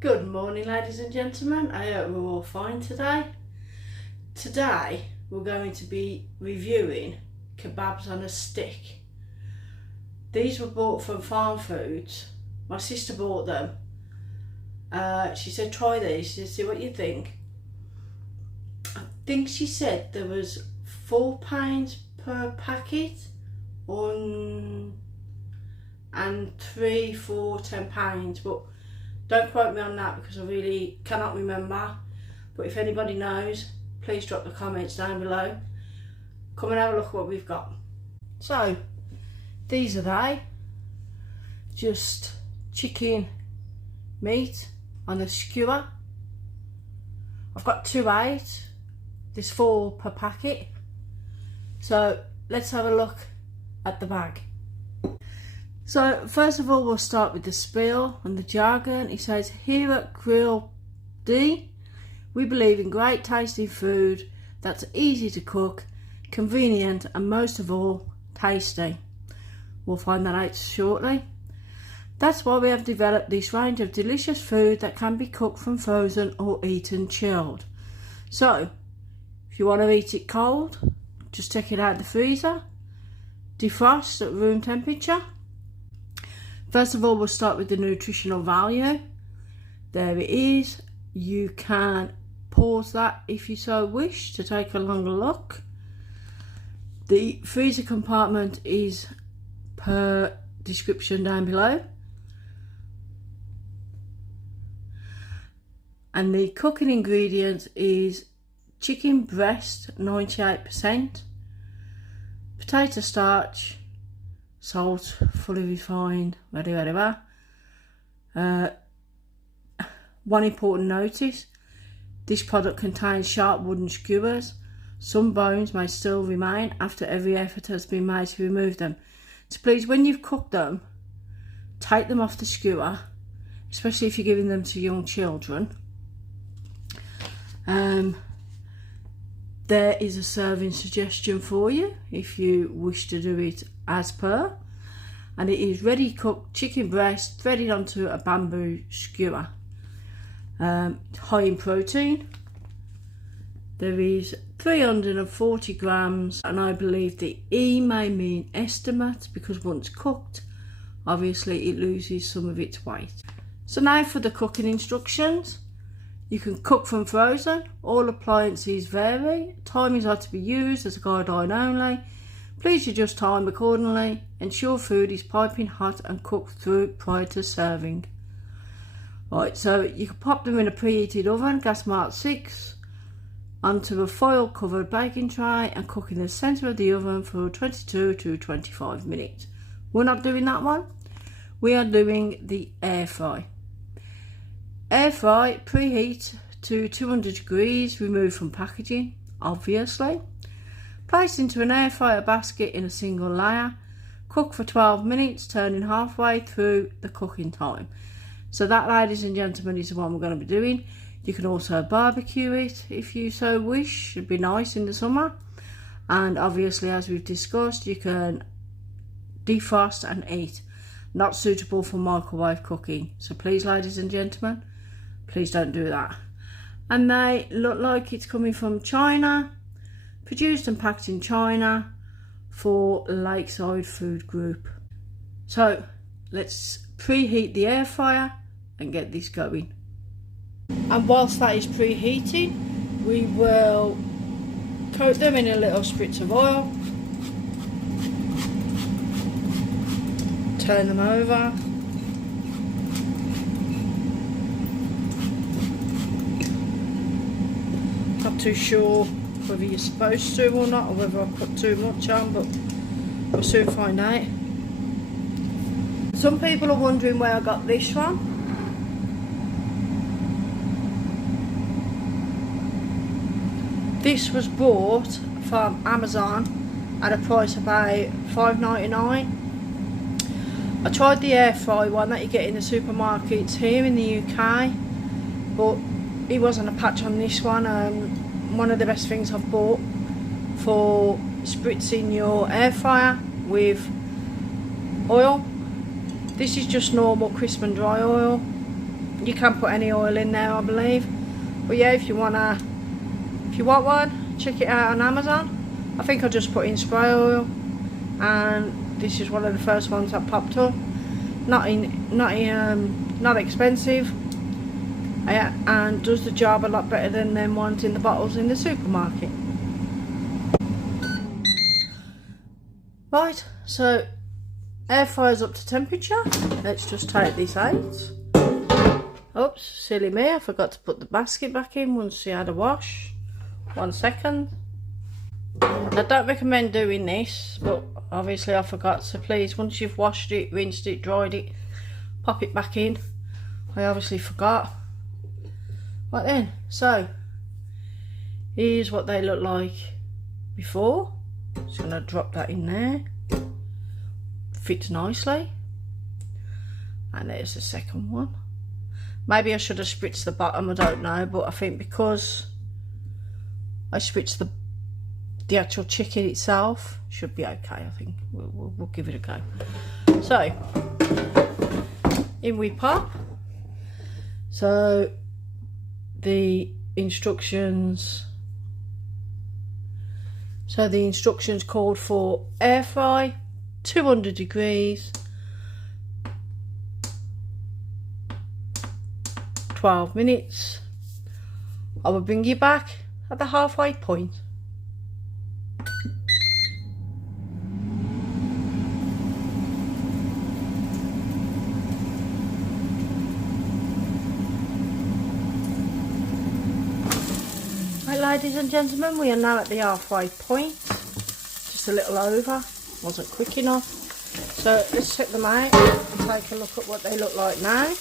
Good morning, ladies and gentlemen. I hope we're all fine today. Today we're going to be reviewing kebabs on a stick. These were bought from Farmfoods. My sister bought them. She said try these, she said see what you think. I think she said there was £4 per packet and 3, 4, £10, but don't quote me on that because I really cannot remember. But if anybody knows, please drop the comments down below. Come and have a look at what we've got. So, these are they. Just chicken meat on a skewer. I've got 2/8. There's 4 per packet. So, let's have a look at the bag. So first of all, we'll start with the spiel and the jargon. It says, here at Grill D, we believe in great tasty food that's easy to cook, convenient, and most of all, tasty. We'll find that out shortly. That's why we have developed this range of delicious food that can be cooked from frozen or eaten chilled. So, if you want to eat it cold, just take it out of the freezer, defrost at room temperature. First of all, we'll start with the nutritional value. There it is. You can pause that if you so wish to take a longer look. The freezer compartment is per description down below. And the cooking ingredients is chicken breast 98%, potato starch, salt, fully refined, One important notice, this product contains sharp wooden skewers. Some bones may still remain after every effort has been made to remove them. So please, when you've cooked them, take them off the skewer, especially if you're giving them to young children. There is a serving suggestion for you if you wish to do it as per, and it is ready cooked chicken breast threaded onto a bamboo skewer. High in protein. There is 340 grams, and I believe the E may mean estimate because once cooked, obviously it loses some of its weight. So now for the cooking instructions. You can cook from frozen. All appliances vary. Timings are to be used as a guideline only. Please adjust time accordingly. Ensure food is piping hot and cooked through prior to serving. Right, so you can pop them in a preheated oven, gas marked 6, onto a foil covered baking tray and cook in the centre of the oven for 22 to 25 minutes. We're not doing that one. We are doing the air fry. Air fry, preheat to 200 degrees, remove from packaging, obviously. Place into an air fryer basket in a single layer. Cook for 12 minutes, turning halfway through the cooking time. So that, ladies and gentlemen, is the one we're going to be doing. You can also barbecue it if you so wish. It'd be nice in the summer. And obviously, as we've discussed, you can defrost and eat. Not suitable for microwave cooking. So please, ladies and gentlemen, please don't do that. And they look like it's coming from China, produced and packed in China for Lakeside Food Group. So let's preheat the air fryer and get this going. And whilst that is preheating, we will coat them in a little spritz of oil, turn them over. Not too sure whether you're supposed to or not, or whether I've put too much on, but we'll soon find out. Some people are wondering where I got this from. This was bought from Amazon at a price of about $5.99. I tried the air fry one that you get in the supermarkets here in the UK, but it wasn't a patch on this one. One of the best things I've bought for spritzing your air fryer with oil. This is just normal crisp and dry oil. You can put any oil in there, I believe. But yeah, if you want one, check it out on Amazon. I think I just put in spray oil, and this is one of the first ones that popped up. Not expensive, and does the job a lot better than them ones in the bottles in the supermarket. Right, so air fryer's up to temperature. Let's just take this out. Oops, silly me, I forgot to put the basket back in once she had a wash. 1 second. I don't recommend doing this, but obviously I forgot, so please, once you've washed it, rinsed it, dried it, pop it back in. I obviously forgot. Right then, so here's what they look like before. Just gonna drop that in there. Fits nicely. And there's the second one. Maybe I should have spritzed the bottom, I don't know, but I think because I spritzed the actual chicken itself, should be okay. I think we'll give it a go. So in we pop. So the instructions called for air fry, 200 degrees, 12 minutes. I will bring you back at the halfway point. Right, ladies and gentlemen, we are now at the halfway point. Just a little over, wasn't quick enough. So let's check them out and take a look at what they look like now.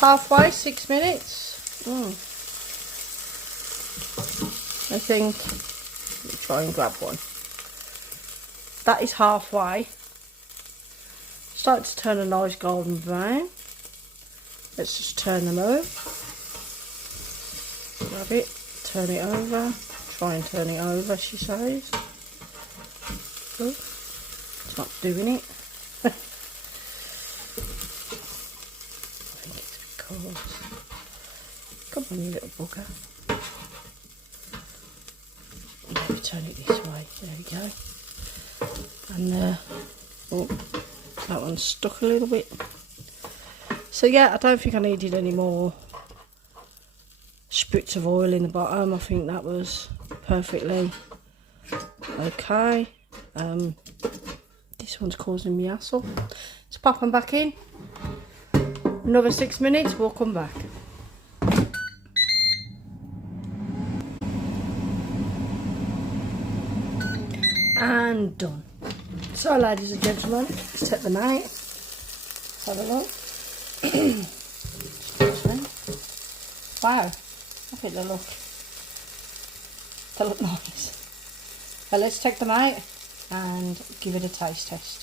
Halfway, 6 minutes. I think, let me try and grab one. That is halfway. Starting to turn a nice golden brown. Let's just turn them over. Grab it, turn it over. Try and turn it over, she says. Oh, it's not doing it. I think it's because... Come on, you little bugger. Maybe turn it this way. There we go. And oh, that one's stuck a little bit. So yeah, I don't think I needed any more spritz of oil in the bottom. I think that was perfectly okay. This one's causing me hassle. Let's pop them back in. Another 6 minutes, we'll come back. And done. So ladies and gentlemen, let's take them out. Let's have a look. Wow, I think they look nice. But let's take them out and give it a taste test.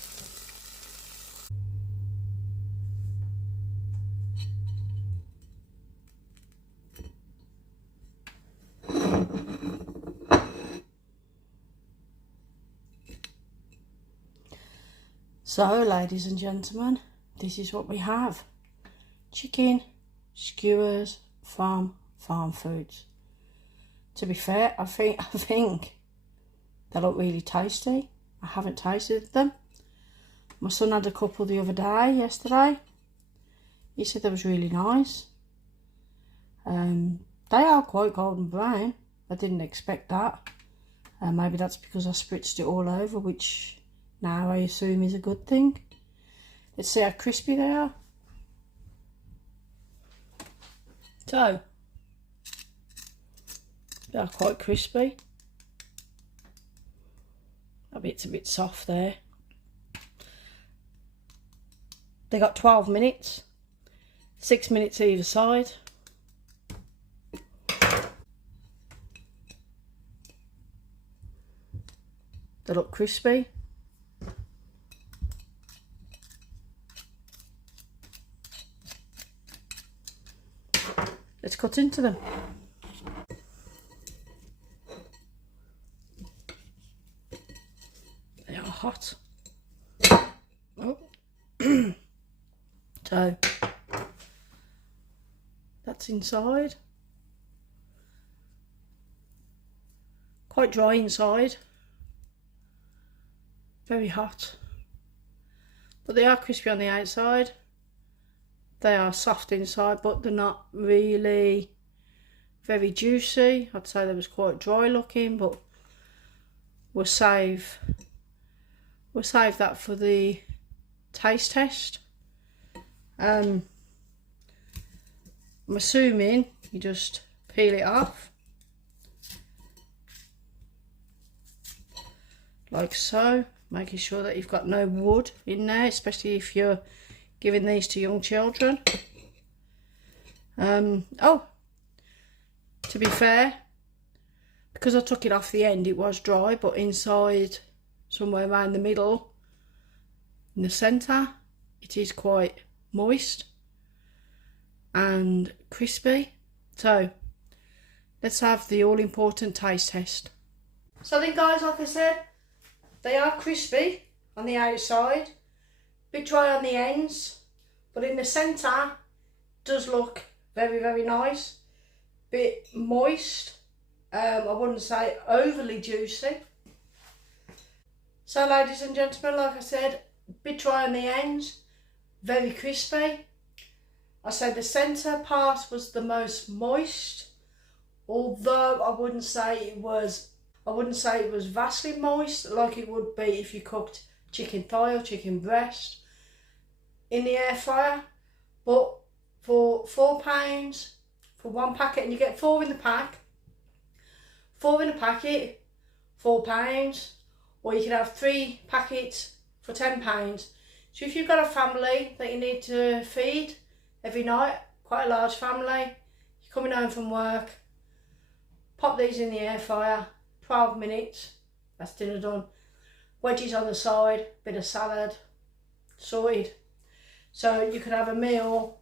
So ladies and gentlemen, this is what we have. Chicken skewers from Farmfoods. To be fair, I think they look really tasty. I haven't tasted them. My son had a couple the other day, yesterday. He said they was really nice. They are quite golden brown. I didn't expect that. Maybe that's because I spritzed it all over, which now I assume is a good thing. Let's see how crispy they are. So, they are quite crispy. It's a bit soft there. They got 12 minutes, 6 minutes either side. They look crispy. Let's cut into them. They are hot. Oh. So, That's inside. Quite dry inside. Very hot. But they are crispy on the outside. They are soft inside, but they're not really very juicy. I'd say they was quite dry looking, but we'll save that for the taste test. I'm assuming you just peel it off like so, making sure that you've got no wood in there, especially if you're giving these to young children. Oh, to be fair, because I took it off the end, it was dry, but inside, somewhere around the middle, in the centre, it is quite moist and crispy. So let's have the all important taste test. So then guys, like I said, they are crispy on the outside, bit dry on the ends, but in the centre does look very, very nice, bit moist. I wouldn't say overly juicy. So ladies and gentlemen, like I said, bit dry on the ends, very crispy. I said the centre part was the most moist, although I wouldn't say it was vastly moist like it would be if you cooked chicken thigh or chicken breast in the air fryer. But for £4 for one packet, and you get 4 in the pack, 4 in a packet, £4, or you can have 3 packets for £10. So if you've got a family that you need to feed every night, quite a large family, you're coming home from work, pop these in the air fryer, 12 minutes, that's dinner done. Wedges on the side, bit of salad, sorted. So you could have a meal.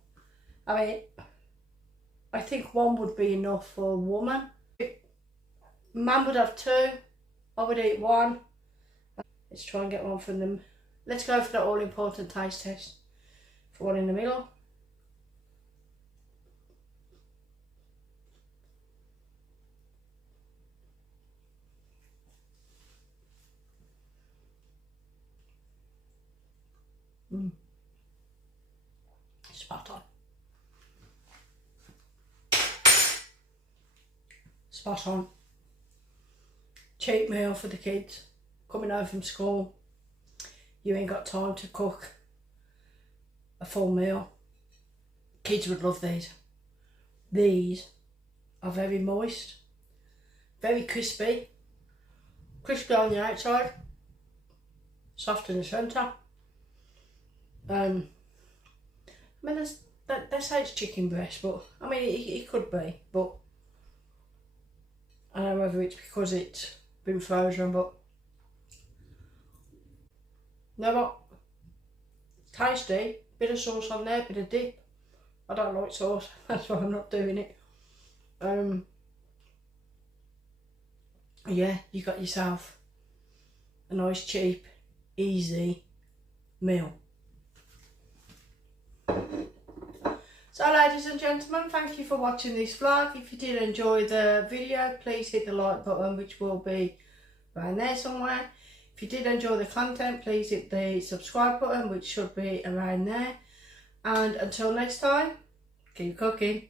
I mean, I think 1 would be enough for a woman. Man would have 2, I would eat 1. Let's try and get 1 from them. Let's go for the all important taste test for 1 in the middle. Spot on. Spot on. Cheap meal for the kids coming home from school. You ain't got time to cook a full meal. Kids would love these. These are very moist, very crispy. Crispy on the outside, soft in the centre. I mean, they say it's chicken breast, but I mean, it could be, but I don't know whether it's because it's been frozen, but no, but tasty. Bit of sauce on there, bit of dip. I don't like sauce, that's why I'm not doing it. Yeah, you got yourself a nice, cheap, easy meal. So ladies and gentlemen, thank you for watching this vlog. If you did enjoy the video, please hit the like button, which will be around there somewhere. If you did enjoy the content, please hit the subscribe button, which should be around there. And until next time, keep cooking.